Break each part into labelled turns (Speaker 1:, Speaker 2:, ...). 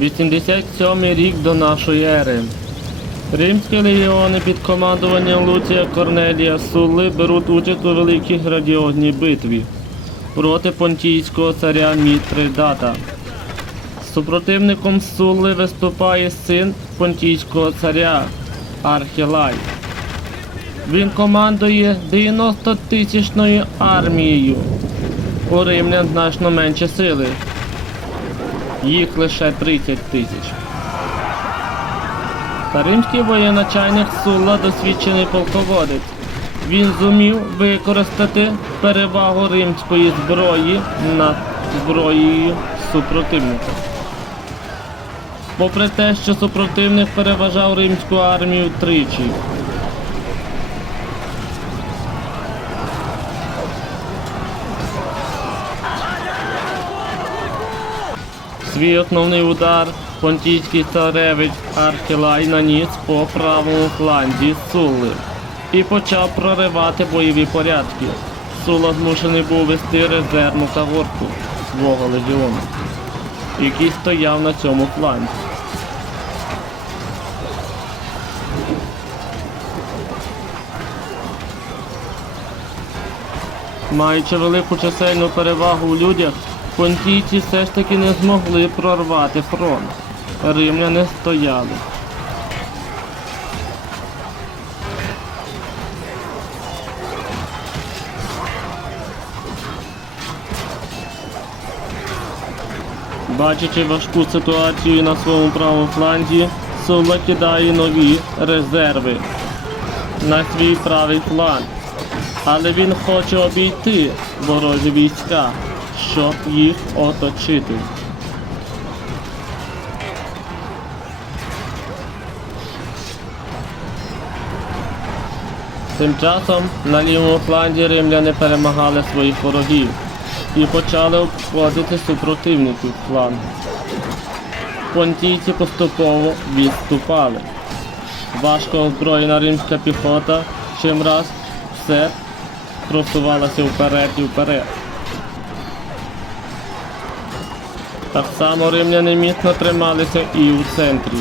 Speaker 1: 87 рік до нашої ери. Римські легіони під командуванням Луція Корнелія Сулли беруть участь у великій градіозній битві проти понтійського царя Мітридата. Супротивником Сулли виступає син понтійського царя Архілай. Він командує 90-тисячною армією. У римлян значно менше сили. Їх лише 30 тисяч. Римський воєначальник Сула досвідчений полководець. Він зумів використати перевагу римської зброї над зброєю супротивника. Попри те, що супротивник переважав римську армію тричі. Свій основний удар понтійський царевич Архілай наніс по правому фланзі Сули і почав проривати бойові порядки. Сула змушений був вести резервну когорту свого легіону, який стояв на цьому фланзі. Маючи велику чисельну перевагу у людях, понтійці все ж таки не змогли прорвати фронт. Римляни стояли. Бачачи важку ситуацію на своєму правому фланзі, Сула кидає нові резерви на свій правий фланг. Але він хоче обійти ворожі війська, щоб їх оточити. Тим часом на лівому фланзі римляни перемагали своїх ворогів і почали обходити супротивників флангу. Понтійці поступово відступали. Важко озброєна римська піхота чим раз все просувалася вперед і вперед. Так само римляни міцно трималися і у центрі.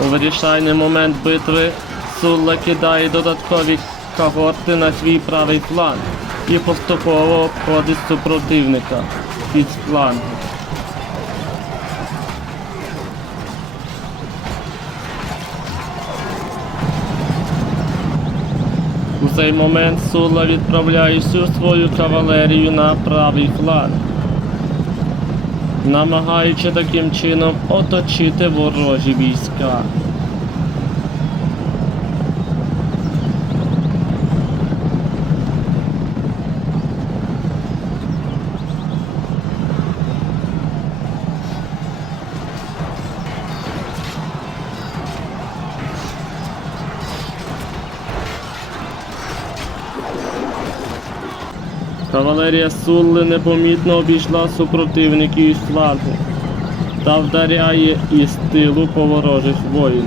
Speaker 1: У вирішальний момент битви Сулла кидає додаткові когорти на свій правий фланг і поступово обходить супротивника під флангу. У цей момент Сула відправляє всю свою кавалерію на правий фланг, намагаючи таким чином оточити ворожі війська. Кавалерія Сулли непомітно обійшла супротивників із флангу та вдаряє із тилу по ворожих воїнів.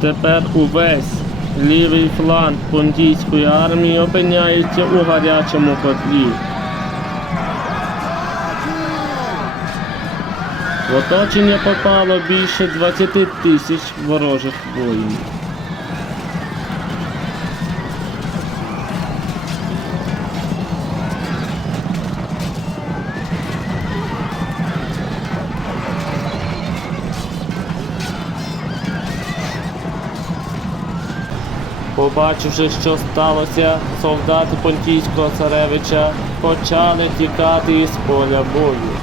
Speaker 1: Тепер увесь лівий фланг понтійської армії опиняється у гарячому котлі. В оточення попало більше 20 тисяч ворожих воїнів. Побачивши, що сталося, солдати понтійського царевича почали тікати із поля бою.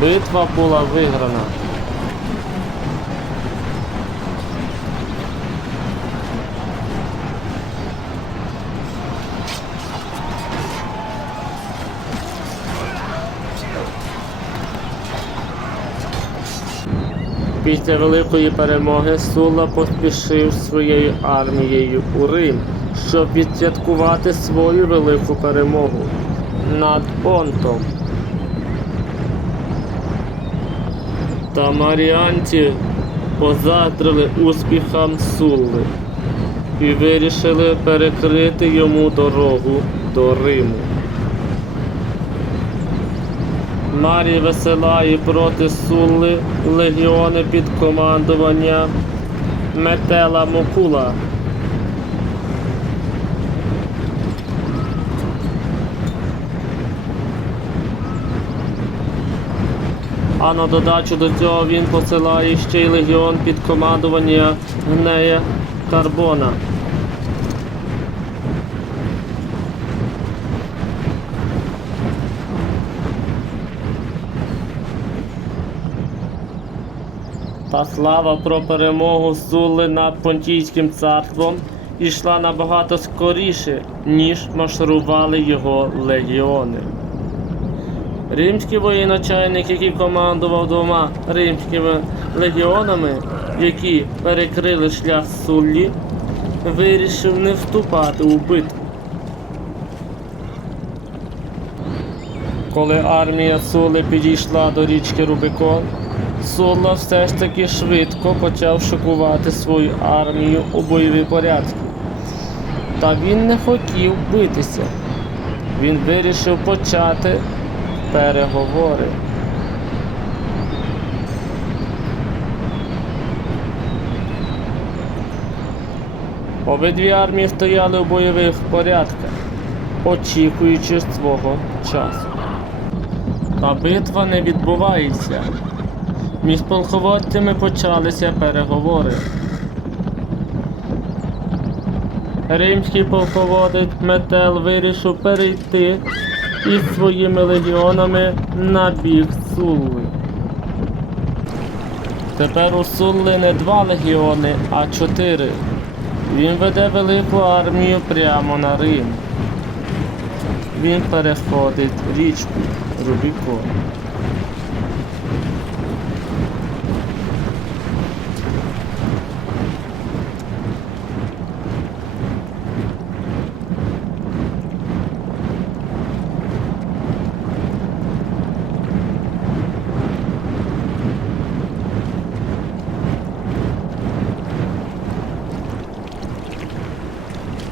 Speaker 1: Битва була виграна. Після великої перемоги Сула поспішив своєю армією у Рим, щоб відсвяткувати свою велику перемогу над Понтом. Та маріанці позатрили успіхам Сулли і вирішили перекрити йому дорогу до Риму. Марій висилає проти Сулли легіони під командування Метела Мокула. А на додачу до цього він посилає ще й легіон під командування Гнея Карбона. Та слава про перемогу Сули над Понтійським царством ішла набагато скоріше, ніж марширували його легіони. Римський воєначальник, який командував двома римськими легіонами, які перекрили шлях Суллі, вирішив не вступати у битву. Коли армія Сули підійшла до річки Рубикон, Сула все ж таки швидко почав шокувати свою армію у бойові порядки. Та він не хотів битися. Він вирішив почати переговори. Обидві армії стояли у бойових порядках, очікуючи свого часу. Та битва не відбувається. Між полководцями почалися переговори. Римський полководець Метел вирішив перейти із своїми легіонами на бік Сулли. Тепер у Сулли не два легіони, а чотири. Він веде велику армію прямо на Рим. Він переходить річку Рубікон.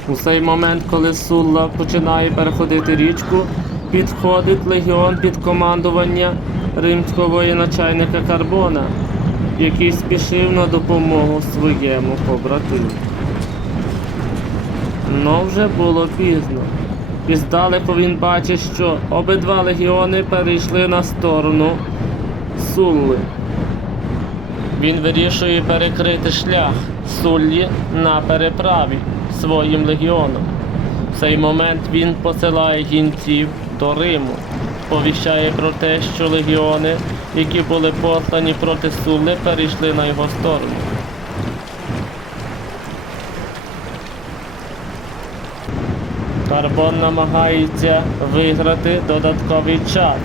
Speaker 1: У цей момент, коли Сулла починає переходити річку, підходить легіон під командування римського воєначальника Карбона, який спішив на допомогу своєму побратиму. Но вже було пізно. І здалеку він бачить, що обидва легіони перейшли на сторону Сулли. Він вирішує перекрити шлях Суллі на переправі своїм легіоном. В цей момент він посилає гінців до Риму, повіщає про те, що легіони, які були послані проти Сулли, перейшли на його сторону. Карбон намагається виграти додатковий час,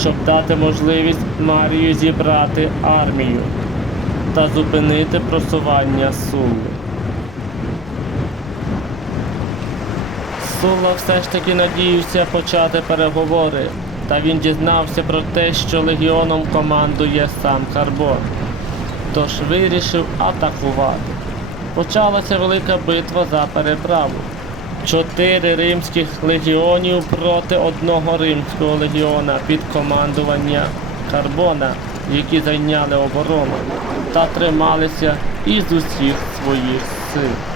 Speaker 1: щоб дати можливість Марію зібрати армію та зупинити просування Сулли. Сула все ж таки надіявся почати переговори, та він дізнався про те, що легіоном командує сам Карбон. Тож вирішив атакувати. Почалася велика битва за переправу. Чотири римських легіонів проти одного римського легіона під командування Карбона, які зайняли оборону та трималися із усіх своїх сил.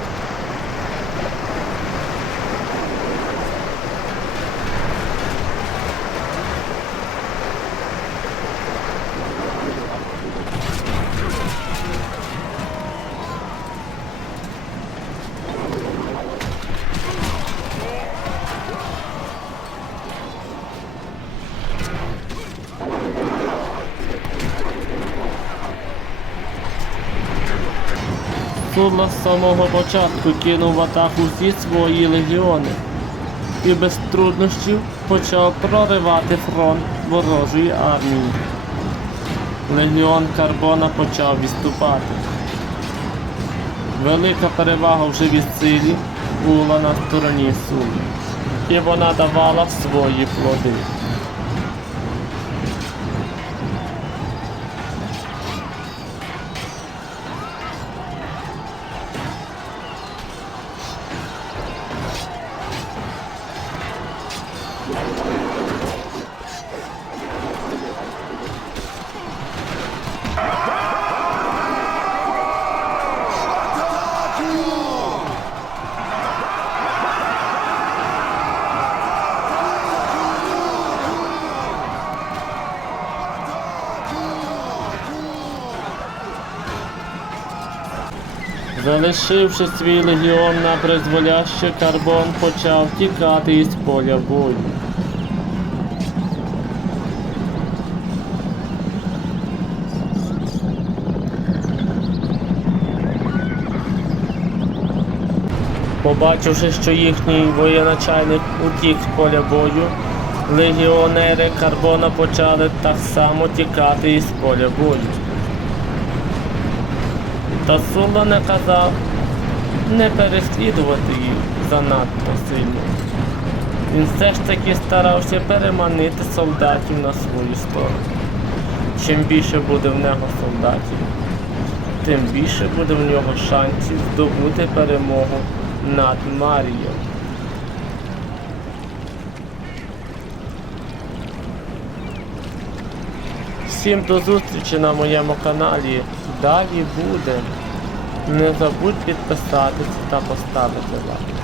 Speaker 1: Сула з самого початку кинув в атаку всі свої легіони і без труднощів почав проривати фронт ворожої армії. Легіон Карбона почав відступати. Велика перевага в живій силі була на стороні Сули, і вона давала свої плоди. Залишивши свій легіон на призволяще, Карбон почав тікати із поля бою. Побачивши, що їхній воєначальник утік з поля бою, легіонери Карбона почали так само тікати із поля бою. Та Сула не казав не переслідувати їх занадто сильно. Він все ж таки старався переманити солдатів на свою сторону. Чим більше буде в нього солдатів, тим більше буде в нього шансів здобути перемогу над Марією. Всім до зустрічі на моєму каналі. Далі буде. Не забудь підписатися та поставити лайк.